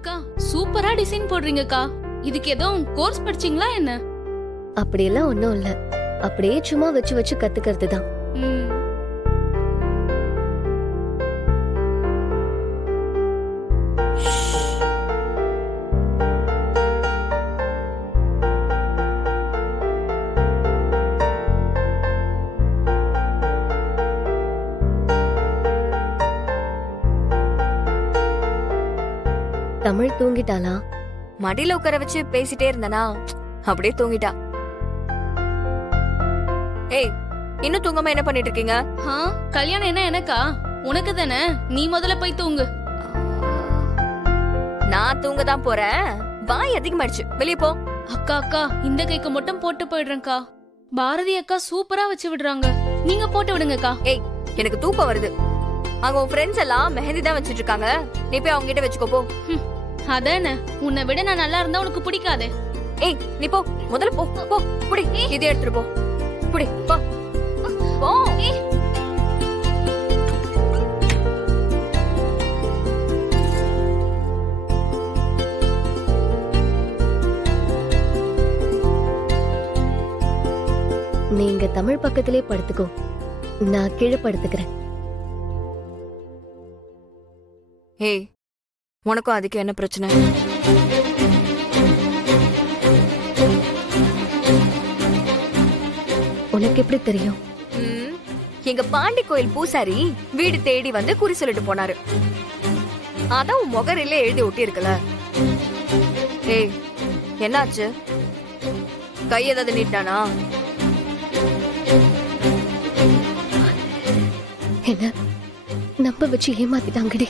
அக்கா சூப்பரா டிசைன் போடுறீங்கக்கா. இதுக்கு ஏதோ கோர்ஸ் படிச்சீங்களா என்ன? அப்படியெல்லாம் ஒண்ணும் இல்ல, அப்படியே சும்மா வச்சு வச்சு கத்துக்கிறது தான். ம். தமிழ் தூங்கிட்டாளா? மடியில உட்கார வச்சு பேசிட்டே இருந்தனா அப்படியே தூங்கிட்டா. ஏய், இன்னும் தூங்காம என்ன பண்ணிட்டு இருக்கீங்க? கல்யாணம் என்ன எனக்கா? உனக்கு தானே, நீ முதல்ல போய் தூங்கு. நான் தூங்க தான் போறேன். வாய் அதிகமாயிடுச்சு, வெளிய போ. அக்கா அக்கா இந்த கைக்கு மட்டும் போட்டு போயிடுறேன்க்கா. பாரதி அக்கா சூப்பரா வச்சு விடுறாங்க, நீங்க போட்டு விடுங்கக்கா. ஏய், எனக்கு தூக்கம் வருது. அங்க உன் ஃப்ரெண்ட்ஸ் எல்லாம் மெஹந்தி தான் வச்சிட்டு இருக்காங்க, நீ போய் அவங்க கிட்ட வச்சுக்கோ போ. அதானே, உன்னை விட நான் நல்லா இருந்தா உனக்கு பிடிக்காதே. ஏய், நீ போ, முதல்ல போ போ. புடி, இதை எடுத்துட்டு போ. புடி, போ போ. நீங்க தமிழ் பக்கத்திலே படுத்துக்கோ, நான் கீழே படுத்துக்கிறேன். ஏய், உனக்கும் அதுக்கு என்ன பிரச்சனை? உனக்கு எப்படி தெரியும்? எங்க பாண்டி கோயில் பூசாரி வீடு தேடி வந்து குறி சொல்லிட்டு போனாரு. அதான் உன் முகரில எழுதி ஒட்டி இருக்கல. ஏய், என்னாச்சு? கை ஏதாவது நீட்டானா? என்ன நம்ப வச்சு ஏமாத்திட்டாங்கடி.